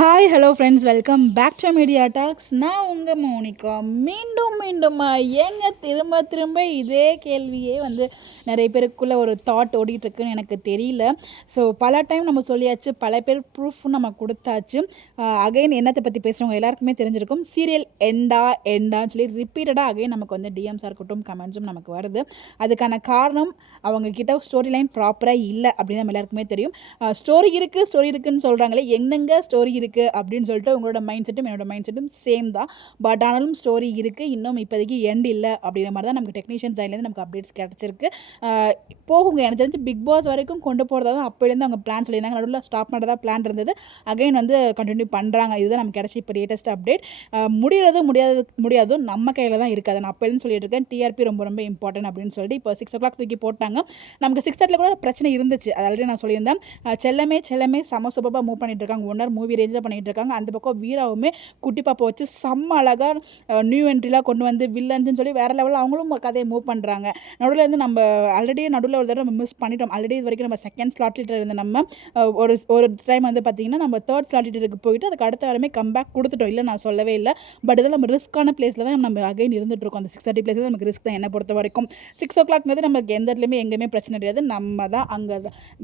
Hi hello friends, welcome back to Media Talks. நான் உங்கள் Monica. மீண்டுமா ஏங்க திரும்ப திரும்ப இதே கேள்வியே நிறைய பேருக்குள்ளே ஒரு தாட் ஓடிட்டுருக்குன்னு எனக்கு தெரியல. ஸோ பல டைம் நம்ம சொல்லியாச்சு, பல பேர் ப்ரூஃபும் நம்ம கொடுத்தாச்சு. அகைன் என்னத்தை பற்றி பேசுகிறவங்க எல்லாருக்குமே தெரிஞ்சிருக்கும். சீரியல் எண்டான்னு சொல்லி ரிப்பீட்டடாக அகைன் நமக்கு டிஎம்ஸாக இருக்கட்டும், கமெண்ட்ஸும் நமக்கு வருது. அதுக்கான காரணம் அவங்கக்கிட்ட ஸ்டோரி லைன் ப்ராப்பராக இல்லை அப்படின்னு நம்ம எல்லாருக்குமே தெரியும். ஸ்டோரி இருக்குன்னு சொல்கிறாங்களே, என்னங்க ஸ்டோரி இருக்குது அப்படின்னு சொல்லிட்டு உங்களோட மைண்ட் செட்டும் என்னோட மைண்ட் செட்டும் சேம் தான். பட் ஆனாலும் ஸ்டோரி இருக்குது, இன்னும் இப்போதைக்கு எண்ட் இல்லை அப்படிங்கிற மாதிரி தான் நமக்கு டெக்னீஷியன் சைட்லேருந்து நமக்கு அப்டேட்ஸ் கிடச்சிருக்கு. போகுங்க, எனக்கு தெரிஞ்சு பிக் பாஸ் வரைக்கும் கொண்டு போகிறதா தான் அப்போலேருந்து அவங்க பிளான் சொல்லியிருந்தாங்க. நடுவில் ஸ்டாப் பண்ணுறதா பிளான் இருந்தது. அகைன் கண்டினியூ பண்ணுறாங்க. இதுதான் நமக்கு கிடச்சி இப்போ லேட்டஸ்ட் அப்டேட். முடியாது நம்ம கையில் தான் இருக்குது. அதை நான் அப்போலேருந்து சொல்லிட்டு இருக்கேன். டிஆர்பி ரொம்ப ரொம்ப இம்பார்ட்டன்ட் அப்படின்னு சொல்லிட்டு இப்போ 6 o'clock தூக்கி போட்டாங்க. நமக்கு 6:30 கூட பிரச்சனை இருந்துச்சு. அது ஆல்ரெடி நான் சொல்லியிருந்தேன். செல்லமே செம சூப்பராக மூவ் பண்ணிட்டு இருக்காங்க. ஒன்னர் மூவி ரேஞ்சில் பண்ணிகிட்டு இருக்காங்க. அந்த பக்கம் வீராவுமே குட்டி பாப்பா வச்சு செம்ம அழகாக நியூ என்ட்ரிலாம் கொண்டு வந்து வில்லன்ஸ்னு சொல்லி வேறு லெவலில் அவங்களும் கதையை மூவ் பண்ணுறாங்க. நடுவில் நம்ம ஆல்ரெடி நடுவில் ஒரு தடவை நம்ம மிஸ் பண்ணிட்டோம். ஆல்ரெடி இது வரைக்கும் நம்ம செகண்ட் ஸ்லாட் லீட்டர் இருந்த நம்ம ஒரு டைம் பார்த்திங்கன்னா நம்ம தேர்ட் ஸ்லாட் லீட்டருக்கு போயிட்டு அதுக்கு அடுத்த வாரமே கம்பேக் கொடுத்துட்டோம். இல்லை நான் சொல்லவே இல்லை. பட் இதில் நம்ம ரிஸ்க்கான பிளேஸில் தான் நம்ம அகைன் இருந்துகிட்ருக்கோம். அந்த 6:30 பிளேஸில் நமக்கு ரிஸ்க் தான் என்னை பொறுத்த வரைக்கும். 6 o'clock நமக்கு எந்த இடத்துலையுமே எங்கேயுமே பிரச்சனை கிடையாது. நம்ம தான் அங்கே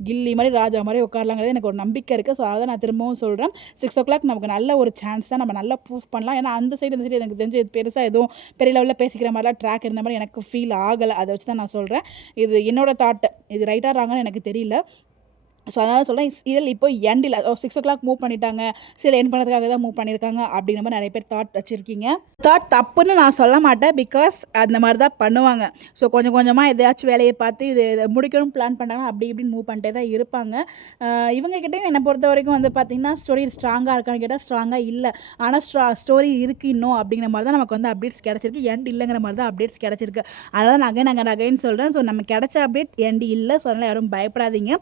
கில்லி மாதிரி ராஜா மாதிரி உட்காரலாங்கிறது எனக்கு ஒரு நம்பிக்கை இருக்குது. ஸோ அதை நான் திரும்பவும் சொல்கிறேன். 6 o'clock நமக்கு நல்ல ஒரு சான்ஸ் தான். நம்ம நல்லா ப்ரூஃப் பண்ணலாம். ஏன்னா அந்த சைடு இந்த சைடு எனக்கு தெரிஞ்சு பெருசாக எதுவும் பெரிய லெவலில் பேசிக்கிற மாதிரிலாம் ட்ராக் இருந்த மாதிரி எனக்கு ஃபீல் ஆகலை. அதை வச்சு தான் நான் சொல்கிறேன். இது என்னோட தாட். இது ரைட்டாக ராங்கன்னு எனக்கு தெரியல. ஸோ அதனால் சொல்கிறேன், சீரியல் இப்போ எண்ட் இல்லை. 6 o'clock மூவ் பண்ணிட்டாங்க, சீரியல் எண்ட் பண்ணுறதுக்காக தான் மூவ் பண்ணியிருக்காங்க அப்படிங்கிற மாதிரி நிறைய பேர் தாட் வச்சுருக்கீங்க. தாட் தப்புன்னு நான் சொல்ல மாட்டேன். பிகாஸ் அந்த மாதிரி தான் பண்ணுவாங்க. ஸோ கொஞ்சம் கொஞ்சமாக எதையாச்சும் வேலையை பார்த்து இதை முடிக்கணும் பிளான் பண்ணாங்கன்னா அப்படி இப்படின்னு மூவ் பண்ணிட்டே தான் இருப்பாங்க. இவங்ககிட்டையும் என்னை பொறுத்த வரைக்கும் பார்த்திங்கன்னா ஸ்டோரி ஸ்ட்ராங்காக இருக்கான்னு கேட்டால் ஸ்ட்ராங்காக இல்லை. ஆனால் ஸ்டோரி இருக்குது இன்னும் அப்படிங்கிற மாதிரி தான் நமக்கு அப்டேட்ஸ் கிடச்சிருக்கு. எண்ட் இல்லைங்கிற மாதிரி தான் அப்டேட்ஸ் கிடச்சிருக்கு. அதனால் நாங்கள் அகைன் சொல்கிறேன். ஸோ நம்ம கிடச்ச அப்டேட் எண்ட் இல்லை. ஸோ அதனால் யாரும் பயப்படாதீங்க.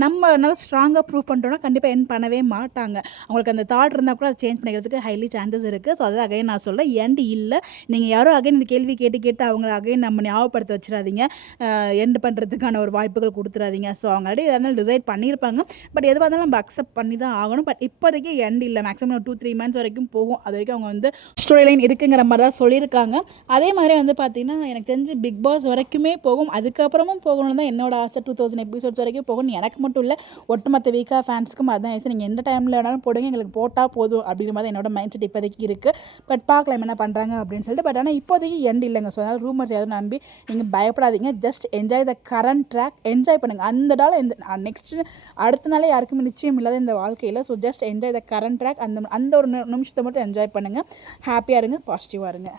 நம்ம நல்லா ஸ்ட்ராங்காக ப்ரூவ் பண்ணிட்டோம்னா கண்டிப்பாக எண்ட் பண்ணவே மாட்டாங்க. அவங்களுக்கு அந்த தாட் இருந்தால் கூட அதை சேஞ்ச் பண்ணிக்கிறதுக்கு ஹைலி சான்சஸ் இருக்குது. ஸோ அதை அகைன் நான் சொல்கிறேன், எண்ட் இல்லை. நீங்கள் யாரும் அகைன் இந்த கேள்வி கேட்டு அவங்களை அகைன் நம்ம ஞாபகப்படுத்த வச்சிடாதீங்க. எண்ட் பண்ணுறதுக்கான ஒரு வாய்ப்புகள் கொடுத்துடாதீங்க. ஸோ அவங்க ஆல்ரெடி எதாவது டிசைட் பண்ணியிருப்பாங்க. பட் எதுவாக இருந்தாலும் நம்ம அக்செப்ட் பண்ணி தான் ஆகணும். பட் இப்போதைக்கு எண்ட் இல்லை. மேக்ஸிமம் 2-3 months வரைக்கும் போகும். அது வரைக்கும் அவங்க ஸ்டோரி லைன் இருக்குங்கிற மாதிரி தான் சொல்லியிருக்காங்க. அதே மாதிரி பார்த்தீங்கன்னா எனக்கு தெரிஞ்சு பிக் பாஸ் வரைக்குமே போகும். அதுக்கப்புறமும் போகணும்னு தான் என்னோட ஆசை. 2000 episodes வரைக்கும் போகணும். எனக்கு மட்டும் இல்லை, ஒட்டுமொத்த வீக்காக ஃபேன்ஸுக்கும் அதுதான் ஆசை. நீங்கள் எந்த டைமில் வேணாலும் போடுங்க, எங்களுக்கு போட்டால் போதும் அப்படிங்கிற மாதிரி என்னோட மைண்ட் செட் இப்போதைக்கு இருக்குது. பட் பார்க்கலாம் என்ன பண்ணுறாங்க அப்படின்னு சொல்லிட்டு. பட் ஆனால் இப்போதைக்கு எண்ட் இல்லைங்க. ஸோ அதனால் ரூமர்ஸ் யாரும் நம்பி நீங்கள் பயப்படாதீங்க. Just enjoy the current track. Enjoy பண்ணுங்கள். அந்த நாள் நெக்ஸ்ட்டு அடுத்த நாளே யாருக்குமே நிச்சயம் இல்லாத இந்த வாழ்க்கையில். So just enjoy the current track. அந்த ஒரு நிமிஷத்தை மட்டும் என்ஜாய் பண்ணுங்கள். ஹாப்பியாக இருங்க, பாசிட்டிவாக இருங்க.